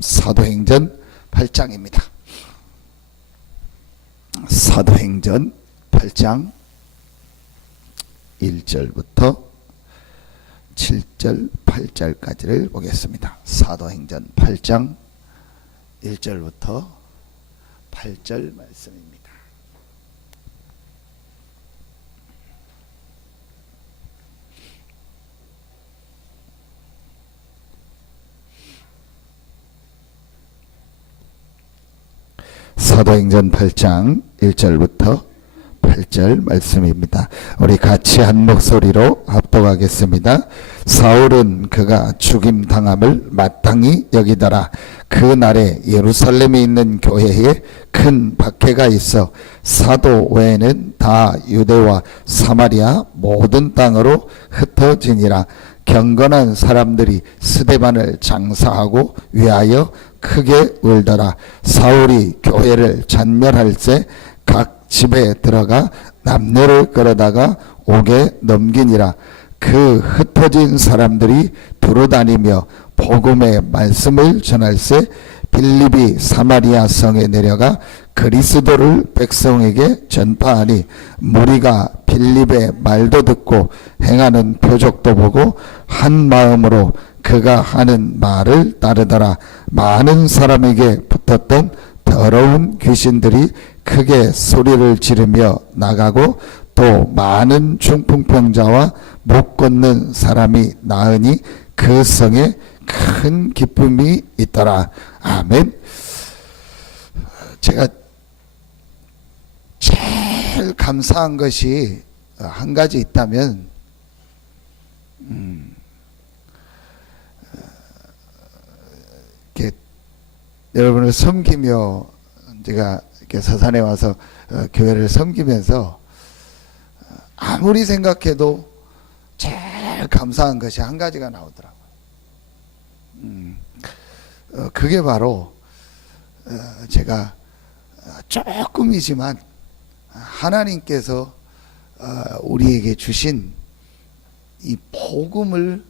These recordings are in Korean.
말씀 사도행전 8장입니다. 사도행전 8장 1절부터 7절 8절까지를 보겠습니다. 사도행전 8장 1절부터 8절 말씀입니다. 사도행전 8장 1절부터 8절 말씀입니다. 우리 같이 한 목소리로 합독하겠습니다. 사울은 그가 죽임당함을 마땅히 여기더라. 그 날에 예루살렘에 있는 교회에 큰 박해가 있어 사도 외에는 다 유대와 사마리아 모든 땅으로 흩어지니라. 경건한 사람들이 스데반을 장사하고 위하여 크게 울더라. 사울이 교회를 잔멸할 때 각 집에 들어가 남녀를 끌어다가 옥에 넘기니라. 그 흩어진 사람들이 두루다니며 복음의 말씀을 전할세 빌립이 사마리아 성에 내려가 그리스도를 백성에게 전파하니 무리가 빌립의 말도 듣고 행하는 표적도 보고 한 마음으로 그가 하는 말을 따르더라. 많은 사람에게 붙었던 더러운 귀신들이 크게 소리를 지르며 나가고 또 많은 중풍병자와 못 걷는 사람이 나으니 그 성에 큰 기쁨이 있더라. 아멘. 제가 제일 감사한 것이 한 가지 있다면 여러분을 섬기며 제가 이렇게 서산에 와서 교회를 섬기면서 아무리 생각해도 제일 감사한 것이 한 가지가 나오더라고요. 그게 바로 제가 조금이지만 하나님께서 우리에게 주신 이 복음을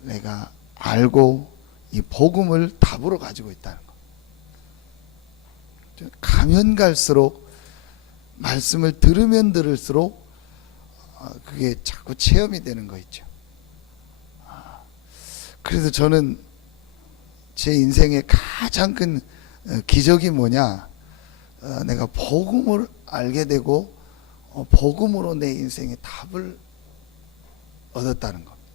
내가 알고 이 복음을 답으로 가지고 있다는 것. 가면 갈수록 말씀을 들으면 들을수록 그게 자꾸 체험이 되는 거 있죠. 그래서 저는 제 인생의 가장 큰 기적이 뭐냐, 내가 복음을 알게 되고 복음으로 내 인생의 답을 얻었다는 겁니다.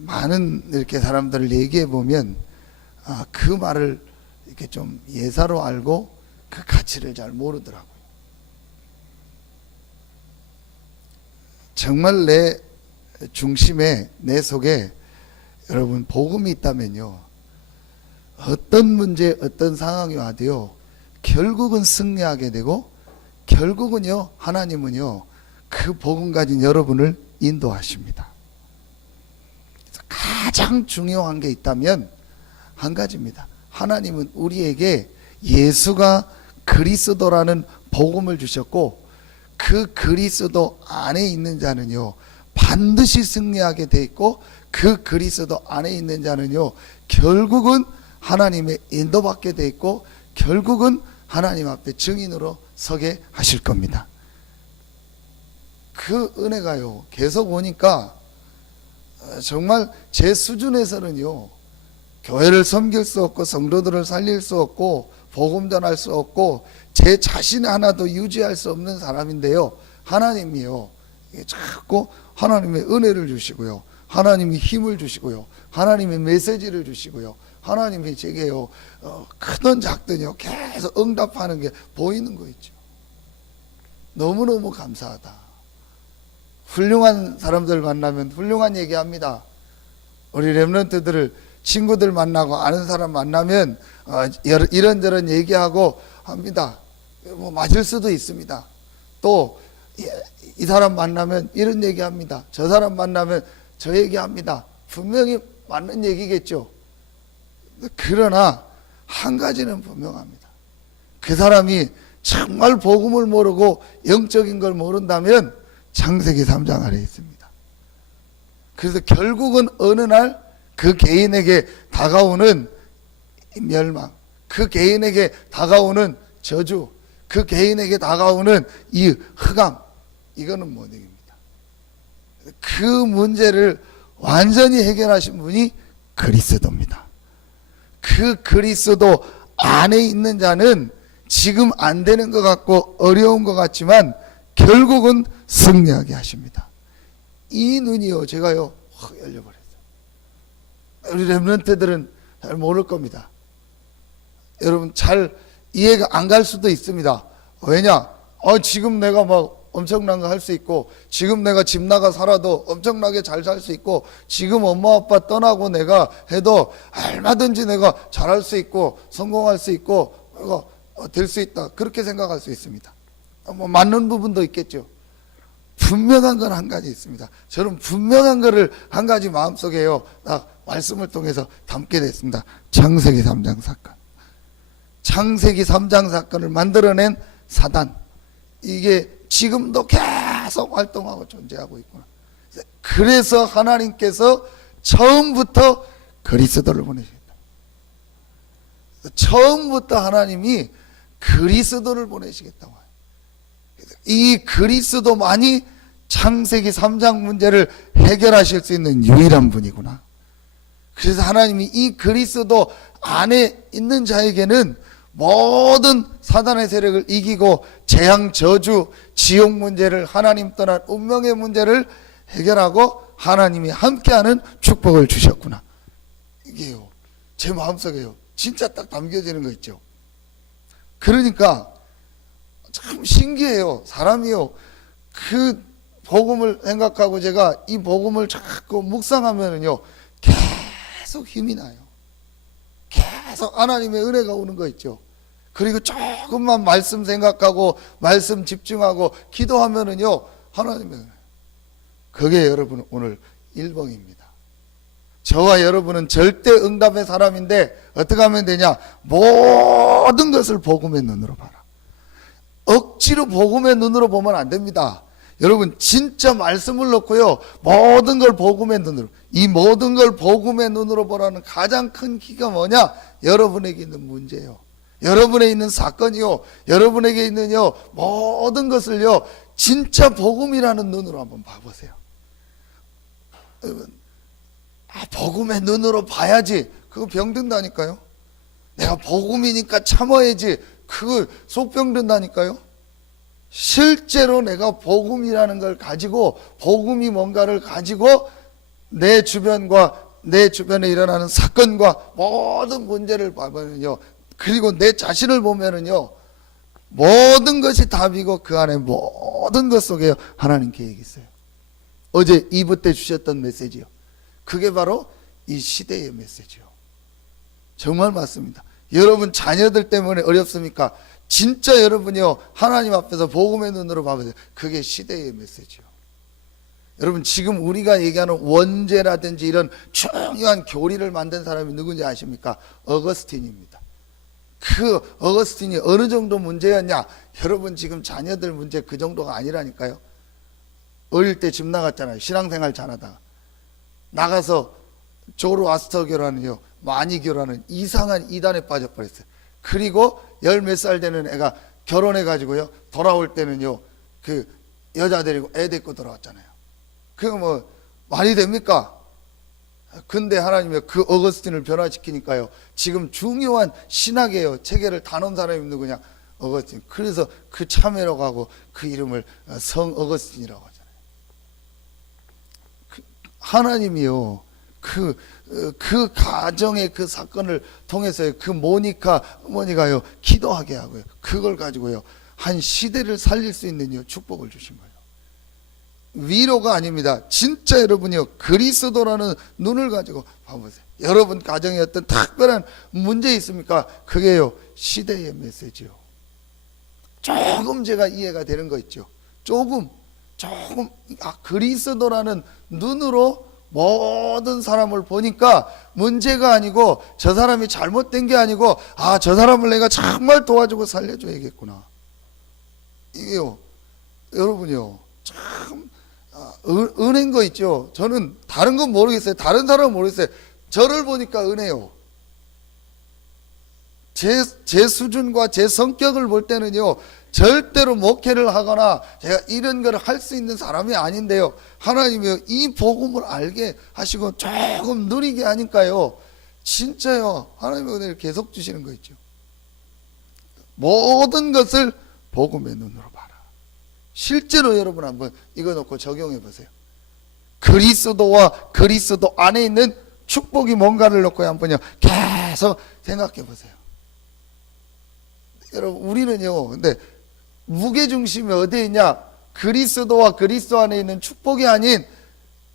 많은 이렇게 사람들을 얘기해 보면 그 말을 이렇게 좀 예사로 알고 그 가치를 잘 모르더라고요. 정말 내 중심에, 내 속에 여러분 복음이 있다면요, 어떤 문제, 어떤 상황이 와도요 결국은 승리하게 되고 결국은요 하나님은요 그 복음 가진 여러분을 인도하십니다. 가장 중요한 게 있다면 한 가지입니다. 하나님은 우리에게 예수가 그리스도라는 복음을 주셨고 그 그리스도 안에 있는 자는요 반드시 승리하게 돼 있고 그 그리스도 안에 있는 자는요 결국은 하나님의 인도받게 돼 있고 결국은 하나님 앞에 증인으로 서게 하실 겁니다. 그 은혜가요 계속 오니까 정말 제 수준에서는요 교회를 섬길 수 없고 성도들을 살릴 수 없고 복음 전할 수 없고 제 자신 하나도 유지할 수 없는 사람인데요, 하나님이요 자꾸 하나님의 은혜를 주시고요, 하나님이 힘을 주시고요, 하나님의 메시지를 주시고요, 하나님이 제게요 크든 작든요 계속 응답하는 게 보이는 거 있죠. 너무너무 감사하다. 훌륭한 사람들 만나면 훌륭한 얘기합니다. 우리 렘넌트들을 친구들 만나고 아는 사람 만나면 이런저런 얘기하고 합니다. 뭐 맞을 수도 있습니다. 또 이 사람 만나면 이런 얘기합니다. 저 사람 만나면 저 얘기합니다. 분명히 맞는 얘기겠죠. 그러나 한 가지는 분명합니다. 그 사람이 정말 복음을 모르고 영적인 걸 모른다면 창세기 3장 아래에 있습니다. 그래서 결국은 어느 날 그 개인에게 다가오는 멸망, 그 개인에게 다가오는 저주, 그 개인에게 다가오는 이 흑암, 이거는 못 이깁니다. 그 문제를 완전히 해결하신 분이 그리스도입니다. 그 그리스도 안에 있는 자는 지금 안 되는 것 같고 어려운 것 같지만 결국은 승리하게 하십니다. 이 눈이요, 제가요 확 열려버렸어요. 우리 렘넌트들은 잘 모를 겁니다. 여러분 잘 이해가 안 갈 수도 있습니다. 왜냐? 지금 내가 막 엄청난 거 할 수 있고, 지금 내가 집 나가 살아도 엄청나게 잘 살 수 있고, 지금 엄마 아빠 떠나고 내가 해도 얼마든지 내가 잘할 수 있고 성공할 수 있고 될 수 있다, 그렇게 생각할 수 있습니다. 뭐 맞는 부분도 있겠죠. 분명한 건 한 가지 있습니다. 저는 분명한 거를 한 가지 마음속에요 말씀을 통해서 담게 됐습니다. 창세기 3장 사건. 창세기 3장 사건을 만들어낸 사단, 이게 지금도 계속 활동하고 존재하고 있구나. 그래서 하나님께서 처음부터 그리스도를 보내시겠다. 처음부터 하나님이 그리스도를 보내시겠다고. 이 그리스도만이 창세기 3장 문제를 해결하실 수 있는 유일한 분이구나. 그래서 하나님이 이 그리스도 안에 있는 자에게는 모든 사단의 세력을 이기고 재앙, 저주, 지옥 문제를, 하나님 떠난 운명의 문제를 해결하고 하나님이 함께하는 축복을 주셨구나. 이게요, 제 마음속에요 진짜 딱 담겨지는 거 있죠. 그러니까 참 신기해요. 사람이요, 그 복음을 생각하고 제가 이 복음을 자꾸 묵상하면은요 계속 힘이 나요. 계속 하나님의 은혜가 오는 거 있죠. 그리고 조금만 말씀 생각하고 말씀 집중하고 기도하면은요 하나님의 은혜. 그게 여러분 오늘 일봉입니다. 저와 여러분은 절대 응답의 사람인데 어떻게 하면 되냐? 모든 것을 복음의 눈으로 봐라. 억지로 복음의 눈으로 보면 안 됩니다. 여러분 진짜 말씀을 놓고요 모든 걸 복음의 눈으로, 이 모든 걸 복음의 눈으로 보라는 가장 큰 키가 뭐냐? 여러분에게 있는 문제요, 여러분에 있는 사건이요, 여러분에게 있는요 모든 것을요 진짜 복음이라는 눈으로 한번 봐보세요. 여러분, 복음의 눈으로 봐야지 그거 병든다니까요. 내가 복음이니까 참아야지 그거 속 병든다니까요. 실제로 내가 복음이라는 걸 가지고, 복음이 뭔가를 가지고 내 주변과 내 주변에 일어나는 사건과 모든 문제를 보면요, 그리고 내 자신을 보면은요 모든 것이 답이고 그 안에 모든 것 속에 하나님 계획이 있어요. 어제 2부 때 주셨던 메시지요, 그게 바로 이 시대의 메시지요. 정말 맞습니다. 여러분 자녀들 때문에 어렵습니까? 진짜 여러분이요 하나님 앞에서 복음의 눈으로 봐보세요. 그게 시대의 메시지요. 여러분 지금 우리가 얘기하는 원죄라든지 이런 중요한 교리를 만든 사람이 누군지 아십니까? 어거스틴입니다. 그 어거스틴이 어느 정도 문제였냐? 여러분 지금 자녀들 문제 그 정도가 아니라니까요. 어릴 때 집 나갔잖아요. 신앙생활 잘하다가 나가서 조로아스터교라는요 마니교라는 이상한 이단에 빠져버렸어요. 그리고 열 몇 살 되는 애가 결혼해가지고요 돌아올 때는요 그 여자 데리고 애 데리고 돌아왔잖아요. 그거 뭐 말이 됩니까? 근데 하나님이 그 어거스틴을 변화시키니까요 지금 중요한 신학이에요. 체계를 다 놓은 사람이 누구냐? 어거스틴. 그래서 그 참회로 가고 그 이름을 성 어거스틴이라고 하잖아요. 하나님이요 그 가정의 그 사건을 통해서 그 모니카 어머니가요 기도하게 하고요 그걸 가지고요 한 시대를 살릴 수 있는 축복을 주신 거예요. 위로가 아닙니다. 진짜 여러분이요 그리스도라는 눈을 가지고 봐보세요. 여러분 가정에 어떤 특별한 문제 있습니까? 그게요 시대의 메시지요. 조금 제가 이해가 되는 거 있죠. 조금 그리스도라는 눈으로 모든 사람을 보니까 문제가 아니고 저 사람이 잘못된 게 아니고 저 사람을 내가 정말 도와주고 살려줘야겠구나. 이게요 여러분이요 참 은혜인 거 있죠. 저는 다른 건 모르겠어요. 다른 사람은 모르겠어요. 저를 보니까 은혜요. 제 수준과 제 성격을 볼 때는요, 절대로 목회를 하거나 제가 이런 걸 할 수 있는 사람이 아닌데요, 하나님이 이 복음을 알게 하시고 조금 누리게 하니까요, 진짜요, 하나님의 은혜를 계속 주시는 거 있죠. 모든 것을 복음의 눈으로 봐라. 실제로 여러분 한번 이거 놓고 적용해 보세요. 그리스도와 그리스도 안에 있는 축복이 뭔가를 놓고 한번요 계속 생각해 보세요. 여러분, 우리는요, 근데 무게중심이 어디에 있냐? 그리스도와 그리스도 안에 있는 축복이 아닌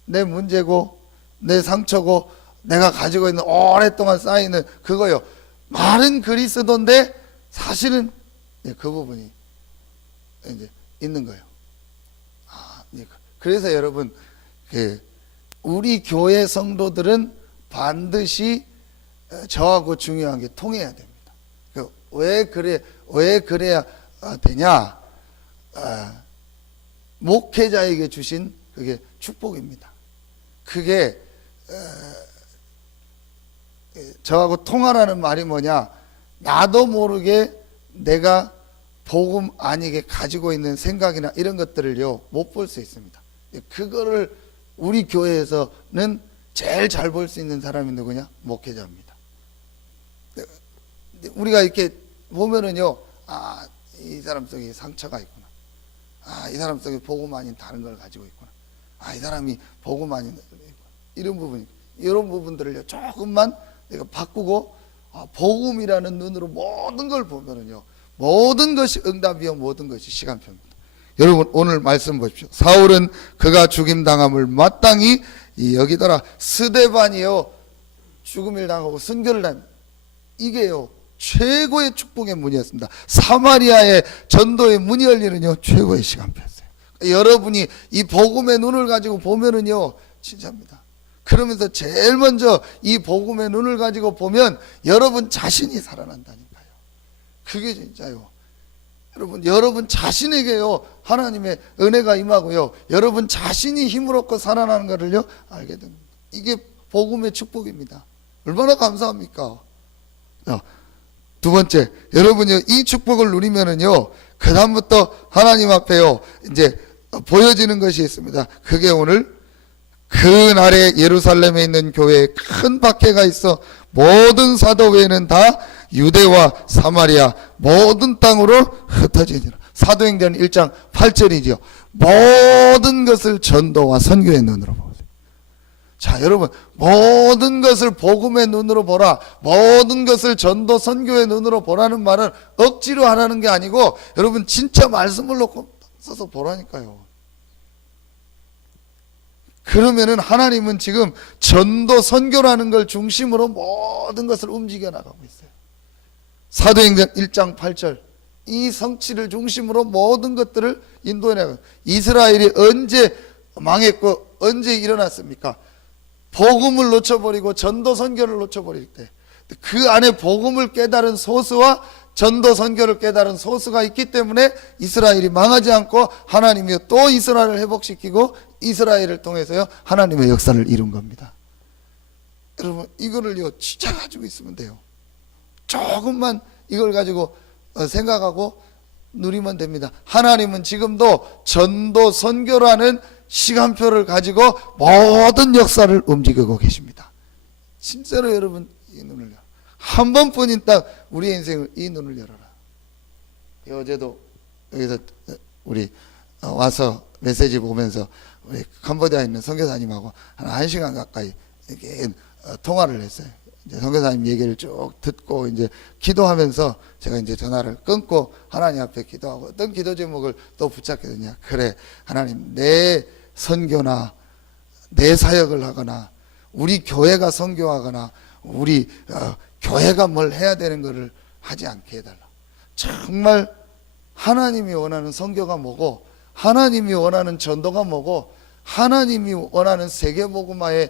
내 문제고 내 상처고 내가 가지고 있는 오랫동안 쌓이는 그거요. 말은 그리스도인데 사실은 그 부분이 이제 있는 거예요. 그래서 여러분, 우리 교회 성도들은 반드시 저하고 중요한 게 통해야 됩니다. 왜 그래야 되냐? 목회자에게 주신 그게 축복입니다. 그게 저하고 통하라는 말이 뭐냐? 나도 모르게 내가 복음 아니게 가지고 있는 생각이나 이런 것들을요 못 볼 수 있습니다. 그거를 우리 교회에서는 제일 잘 볼 수 있는 사람이 누구냐? 목회자입니다. 우리가 이렇게 보면은요, 이 사람 속에 상처가 있구나. 이 사람 속에 복음 아닌 다른 걸 가지고 있구나. 이 사람이 복음 아닌 이런 부분들을요 조금만 내가 바꾸고 복음이라는 눈으로 모든 걸 보면은요, 모든 것이 응답이요 모든 것이 시간표입니다. 여러분, 오늘 말씀 보십시오. 사울은 그가 죽임당함을 마땅히 여기더라. 스데반이요 죽음을 당하고 순교를 당합니다. 이게요 최고의 축복의 문이었습니다. 사마리아의 전도의 문이 열리는요 최고의 시간표였어요. 여러분이 이 복음의 눈을 가지고 보면은요 진짜입니다. 그러면서 제일 먼저 이 복음의 눈을 가지고 보면 여러분 자신이 살아난다니까요. 그게 진짜요. 여러분 자신에게요 하나님의 은혜가 임하고요, 여러분 자신이 힘을 얻고 살아나는 것을요 알게 됩니다. 이게 복음의 축복입니다. 얼마나 감사합니까? 두 번째, 여러분이 이 축복을 누리면은요, 그 다음부터 하나님 앞에요 이제 보여지는 것이 있습니다. 그게 오늘 그날에 예루살렘에 있는 교회에 큰 박해가 있어 모든 사도 외에는 다 유대와 사마리아 모든 땅으로 흩어지니라. 사도행전 1장 8절이죠. 모든 것을 전도와 선교의 눈으로 보세요. 자, 여러분, 모든 것을 복음의 눈으로 보라, 모든 것을 전도 선교의 눈으로 보라는 말은 억지로 하라는 게 아니고 여러분 진짜 말씀을 놓고 써서 보라니까요. 그러면은 하나님은 지금 전도 선교라는 걸 중심으로 모든 것을 움직여 나가고 있어요. 사도행전 1장 8절, 이 성취를 중심으로 모든 것들을 인도해 나가요. 이스라엘이 언제 망했고 언제 일어났습니까? 복음을 놓쳐버리고 전도 선교를 놓쳐버릴 때, 그 안에 복음을 깨달은 소수와 전도 선교를 깨달은 소수가 있기 때문에 이스라엘이 망하지 않고 하나님이 또 이스라엘을 회복시키고 이스라엘을 통해서요 하나님의 역사를 이룬 겁니다. 여러분, 이거를요 진짜 가지고 있으면 돼요. 조금만 이걸 가지고 생각하고 누리면 됩니다. 하나님은 지금도 전도 선교라는 시간표를 가지고 모든 역사를 움직이고 계십니다. 진짜로 여러분, 이 눈을 열어. 한 번뿐인 딱 우리의 인생을 이 눈을 열어라. 어제도 여기서 우리 와서 메시지 보면서 우리 캄보디아에 있는 선교사님하고 한 1시간 가까이 이렇게 통화를 했어요. 이제 선교사님 얘기를 쭉 듣고 이제 기도하면서 제가 이제 전화를 끊고 하나님 앞에 기도하고, 어떤 기도 제목을 또 붙잡게 되냐. 그래, 하나님, 내 선교나 내 사역을 하거나 우리 교회가 선교하거나 우리 교회가 뭘 해야 되는 것을 하지 않게 해달라. 정말 하나님이 원하는 선교가 뭐고, 하나님이 원하는 전도가 뭐고, 하나님이 원하는 세계복음화의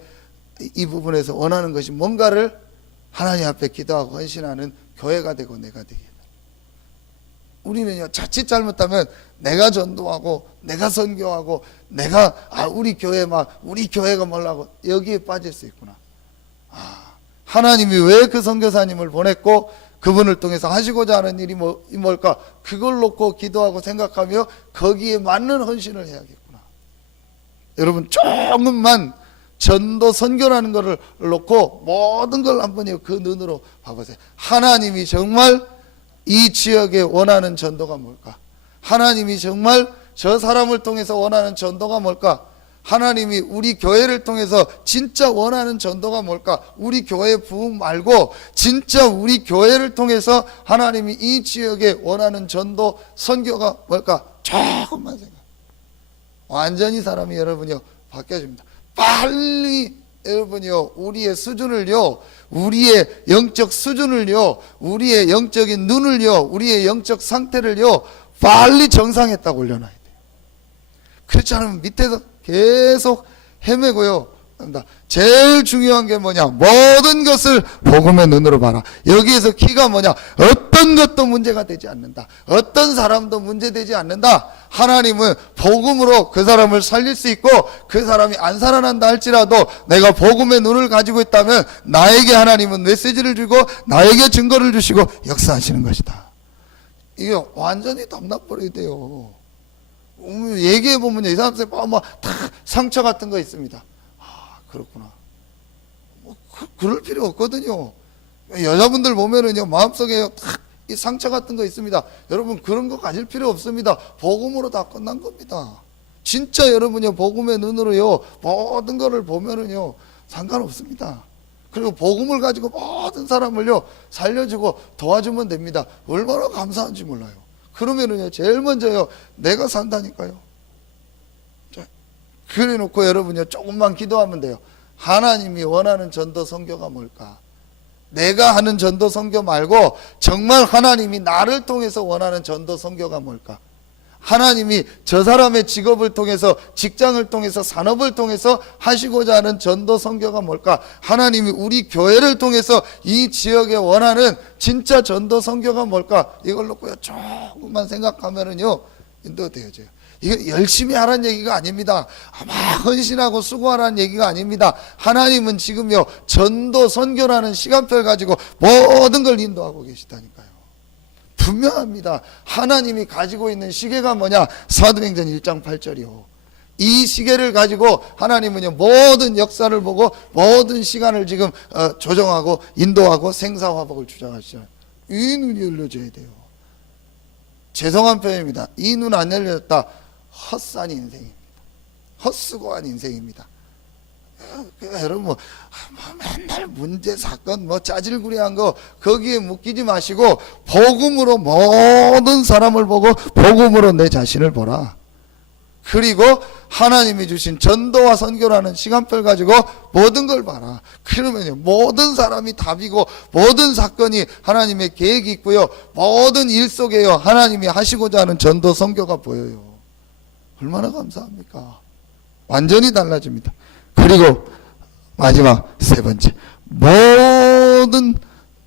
이 부분에서 원하는 것이 뭔가를 하나님 앞에 기도하고 헌신하는 교회가 되고 내가 되게 해달라. 우리는요 자칫 잘못하면 내가 전도하고 내가 선교하고 내가 우리 교회가 뭐라고 여기에 빠질 수 있구나. 하나님이 왜 그 선교사님을 보냈고 그분을 통해서 하시고자 하는 일이 뭘까? 그걸 놓고 기도하고 생각하며 거기에 맞는 헌신을 해야겠구나. 여러분, 조금만 전도 선교라는 것을 놓고 모든 걸 한번 그 눈으로 봐보세요. 하나님이 정말 이 지역에 원하는 전도가 뭘까? 하나님이 정말 저 사람을 통해서 원하는 전도가 뭘까? 하나님이 우리 교회를 통해서 진짜 원하는 전도가 뭘까? 우리 교회 부흥 말고 진짜 우리 교회를 통해서 하나님이 이 지역에 원하는 전도 선교가 뭘까? 조금만 생각. 완전히 사람이 여러분이요 바뀌어집니다. 빨리 여러분이요 우리의 수준을요, 우리의 영적 수준을요, 우리의 영적인 눈을요, 우리의 영적 상태를요 빨리 정상에 딱 올려놔야 돼요. 그렇지 않으면 밑에서 계속 헤매고요. 제일 중요한 게 뭐냐? 모든 것을 복음의 눈으로 봐라. 여기에서 키가 뭐냐? 어떤 것도 문제가 되지 않는다. 어떤 사람도 문제되지 않는다. 하나님은 복음으로 그 사람을 살릴 수 있고, 그 사람이 안 살아난다 할지라도 내가 복음의 눈을 가지고 있다면 나에게 하나님은 메시지를 주고 나에게 증거를 주시고 역사하시는 것이다. 이게 완전히 담나버려야 돼요. 얘기해보면 이 사람들 다 상처 같은 거 있습니다. 아, 그렇구나. 그럴 필요 없거든요. 여자분들 보면은요, 마음속에 이 상처 같은 거 있습니다. 여러분, 그런 거 가질 필요 없습니다. 복음으로 다 끝난 겁니다. 진짜 여러분요, 복음의 눈으로요, 모든 거를 보면은요, 상관없습니다. 그리고 복음을 가지고 모든 사람을요, 살려주고 도와주면 됩니다. 얼마나 감사한지 몰라요. 그러면은요, 제일 먼저요, 내가 산다니까요. 그래 놓고 여러분요, 조금만 기도하면 돼요. 하나님이 원하는 전도 선교가 뭘까? 내가 하는 전도 선교 말고 정말 하나님이 나를 통해서 원하는 전도 선교가 뭘까? 하나님이 저 사람의 직업을 통해서, 직장을 통해서, 산업을 통해서 하시고자 하는 전도 선교가 뭘까? 하나님이 우리 교회를 통해서 이 지역에 원하는 진짜 전도 선교가 뭘까? 이걸 놓고요 조금만 생각하면은요 인도되어져요. 이거 열심히 하라는 얘기가 아닙니다. 막 헌신하고 수고하라는 얘기가 아닙니다. 하나님은 지금요 전도 선교라는 시간표를 가지고 모든 걸 인도하고 계시다니까요. 분명합니다. 하나님이 가지고 있는 시계가 뭐냐? 사도행전 1장 8절이요. 이 시계를 가지고 하나님은요 모든 역사를 보고 모든 시간을 지금 조정하고 인도하고 생사화복을 주장하시잖아요. 이 눈이 열려져야 돼요. 죄송한 표현입니다. 이 눈 안 열렸다, 헛산 인생입니다. 헛수고한 인생입니다. 여러분 맨날 문제 사건 짜질구리한 거 거기에 묶이지 마시고 복음으로 모든 사람을 보고 복음으로 내 자신을 보라. 그리고 하나님이 주신 전도와 선교라는 시간표를 가지고 모든 걸 봐라. 그러면요 모든 사람이 답이고 모든 사건이 하나님의 계획이 있고요, 모든 일 속에요 하나님이 하시고자 하는 전도 선교가 보여요. 얼마나 감사합니까? 완전히 달라집니다. 그리고 마지막 세 번째, 모든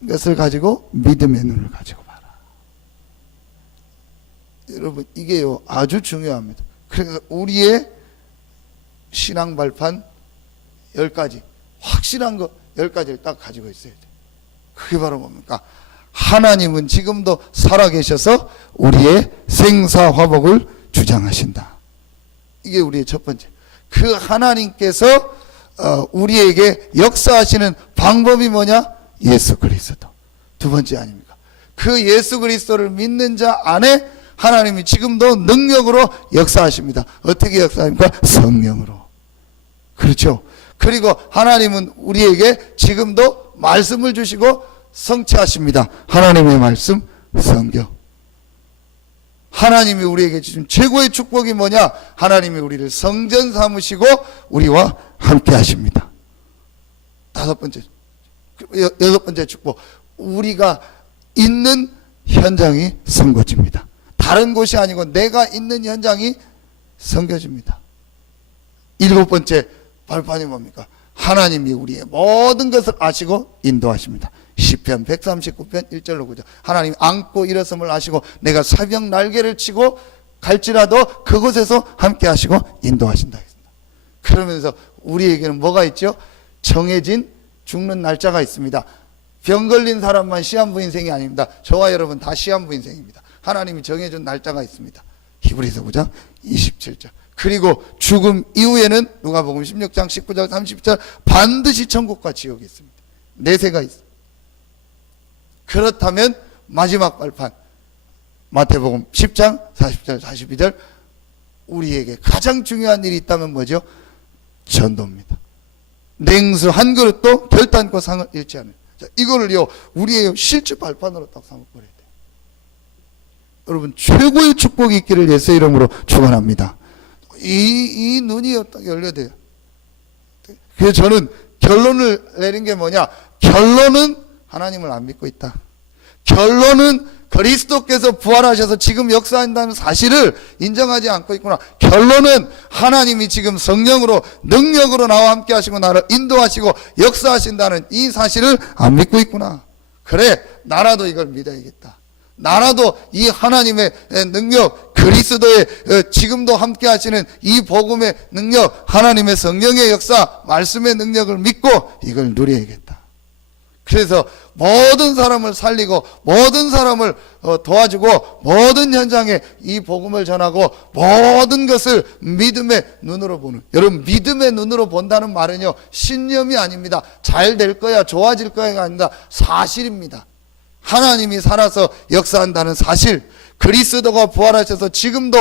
것을 가지고 믿음의 눈을 가지고 봐라. 여러분 이게요 아주 중요합니다. 그래서 우리의 신앙 발판 10가지, 확실한 거 10가지를 딱 가지고 있어야 돼. 그게 바로 뭡니까? 하나님은 지금도 살아계셔서 우리의 생사화복을 주장하신다. 이게 우리의 첫 번째. 그 하나님께서 우리에게 역사하시는 방법이 뭐냐? 예수 그리스도. 두 번째 아닙니까? 그 예수 그리스도를 믿는 자 안에 하나님이 지금도 능력으로 역사하십니다. 어떻게 역사합니까? 성령으로. 그렇죠. 그리고 하나님은 우리에게 지금도 말씀을 주시고 성취하십니다. 하나님의 말씀, 성경. 하나님이 우리에게 주신 최고의 축복이 뭐냐? 하나님이 우리를 성전 삼으시고 우리와 함께 하십니다. 여섯 번째 축복. 우리가 있는 현장이 선거지입니다. 다른 곳이 아니고 내가 있는 현장이 선교지입니다. 일곱 번째 발판이 뭡니까? 하나님이 우리의 모든 것을 아시고 인도하십니다. 시편 139편 1절로 9절. 하나님 안고 일어섬을 아시고 내가 새벽 날개를 치고 갈지라도 그곳에서 함께 하시고 인도하신다. 그러면서 우리에게는 뭐가 있죠? 정해진 죽는 날짜가 있습니다. 병 걸린 사람만 시한부 인생이 아닙니다. 저와 여러분 다 시한부 인생입니다. 하나님이 정해준 날짜가 있습니다. 히브리서 9장 27절. 그리고 죽음 이후에는 누가복음 16장 19절 30절 반드시 천국과 지옥이 있습니다. 내세가 있습니다. 그렇다면 마지막 발판 마태복음 10장 40절 42절 우리에게 가장 중요한 일이 있다면 뭐죠? 전도입니다. 냉수 한 그릇도 결단코 상을 잃지 않아요. 자, 이거를요 우리의 실제 발판으로 딱 삼아버려야 돼요. 여러분 최고의 축복이 있기를 예수의 이름으로 축원합니다. 이 눈이 딱 열려야 돼요. 그래서 저는 결론을 내린 게 뭐냐? 결론은 하나님을 안 믿고 있다. 결론은 그리스도께서 부활하셔서 지금 역사한다는 사실을 인정하지 않고 있구나. 결론은 하나님이 지금 성령으로 능력으로 나와 함께 하시고 나를 인도하시고 역사하신다는 이 사실을 안 믿고 있구나. 그래 나라도 이걸 믿어야겠다. 나라도 이 하나님의 능력, 그리스도의 지금도 함께 하시는 이 복음의 능력, 하나님의 성령의 역사, 말씀의 능력을 믿고 이걸 누려야겠다. 그래서 모든 사람을 살리고 모든 사람을 도와주고 모든 현장에 이 복음을 전하고 모든 것을 믿음의 눈으로 보는, 여러분 믿음의 눈으로 본다는 말은요 신념이 아닙니다. 잘 될 거야 좋아질 거야가 아닙니다. 사실입니다. 하나님이 살아서 역사한다는 사실, 그리스도가 부활하셔서 지금도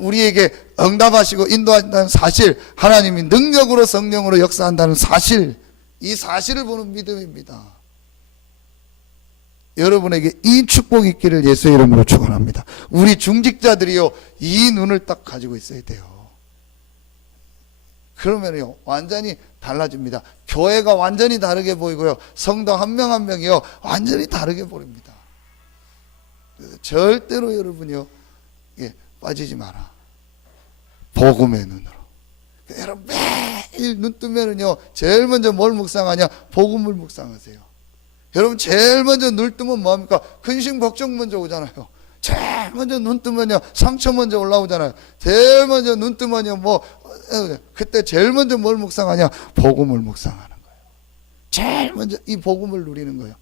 우리에게 응답하시고 인도한다는 사실, 하나님이 능력으로 성령으로 역사한다는 사실, 이 사실을 보는 믿음입니다. 여러분에게 이 축복이 있기를 예수의 이름으로 축원합니다. 우리 중직자들이요 이 눈을 딱 가지고 있어야 돼요. 그러면요 완전히 달라집니다. 교회가 완전히 다르게 보이고요 성도 한 명 한 명이요 완전히 다르게 보입니다. 그래서 절대로 여러분이요 빠지지 마라. 복음의 눈으로. 여러분 매일 눈 뜨면은요 제일 먼저 뭘 묵상하냐? 복음을 묵상하세요. 여러분 제일 먼저 눈 뜨면 뭐합니까? 근심 걱정 먼저 오잖아요. 제일 먼저 눈 뜨면요 상처 먼저 올라오잖아요. 제일 먼저 눈 뜨면요 그때 제일 먼저 뭘 묵상하냐? 복음을 묵상하는 거예요. 제일 먼저 이 복음을 누리는 거예요.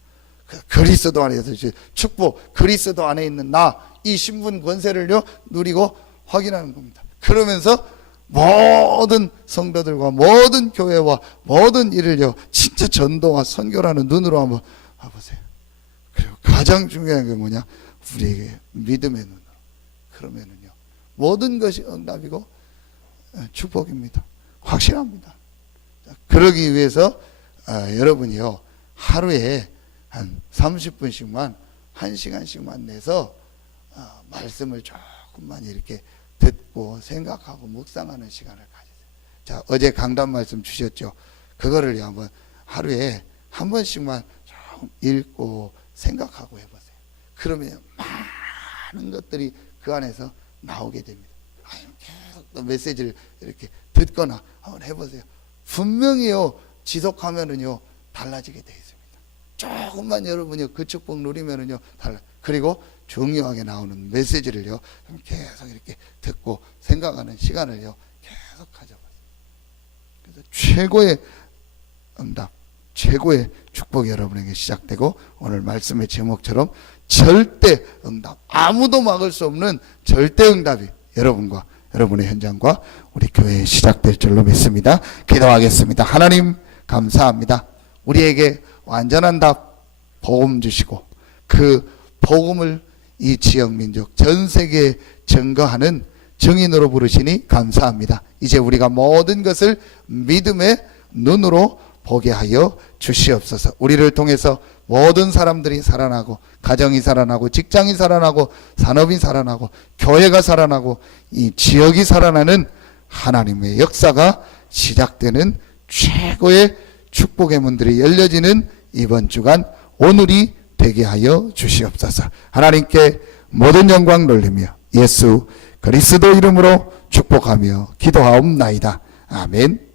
그리스도 안에서 축복, 그리스도 안에 있는 나, 이 신분 권세를요 누리고 확인하는 겁니다. 그러면서 모든 성도들과 모든 교회와 모든 일을요 진짜 전도와 선교라는 눈으로 한번 봐보세요. 그리고 가장 중요한 게 뭐냐? 우리에게 믿음의 눈으로. 그러면은요 모든 것이 응답이고 축복입니다. 확실합니다. 그러기 위해서 여러분이요 하루에 한 30분씩만 1시간씩만 내서 말씀을 조금만 이렇게 듣고 생각하고 묵상하는 시간을 가지세요. 자, 어제 강단 말씀 주셨죠. 그거를 한번 하루에 한 번씩만 좀 읽고 생각하고 해보세요. 그러면 많은 것들이 그 안에서 나오게 됩니다. 계속 또 메시지를 이렇게 듣거나 한번 해보세요. 분명히요 지속하면은요 달라지게 되어 있습니다. 조금만 여러분이 그 축복 누리면은요 달라. 그리고 중요하게 나오는 메시지를요 계속 이렇게 듣고 생각하는 시간을요 계속 가져봐요. 그래서 최고의 응답, 최고의 축복이 여러분에게 시작되고 오늘 말씀의 제목처럼 절대 응답, 아무도 막을 수 없는 절대 응답이 여러분과 여러분의 현장과 우리 교회에 시작될 줄로 믿습니다. 기도하겠습니다. 하나님 감사합니다. 우리에게 완전한 답 복음 주시고 그 복음을 이 지역 민족 전 세계에 증거하는 증인으로 부르시니 감사합니다. 이제 우리가 모든 것을 믿음의 눈으로 보게 하여 주시옵소서. 우리를 통해서 모든 사람들이 살아나고 가정이 살아나고 직장이 살아나고 산업이 살아나고 교회가 살아나고 이 지역이 살아나는 하나님의 역사가 시작되는 최고의 축복의 문들이 열려지는 이번 주간 오늘이 되게 하여 주시옵소서. 하나님께 모든 영광 돌리며 예수 그리스도 이름으로 축복하며 기도하옵나이다. 아멘.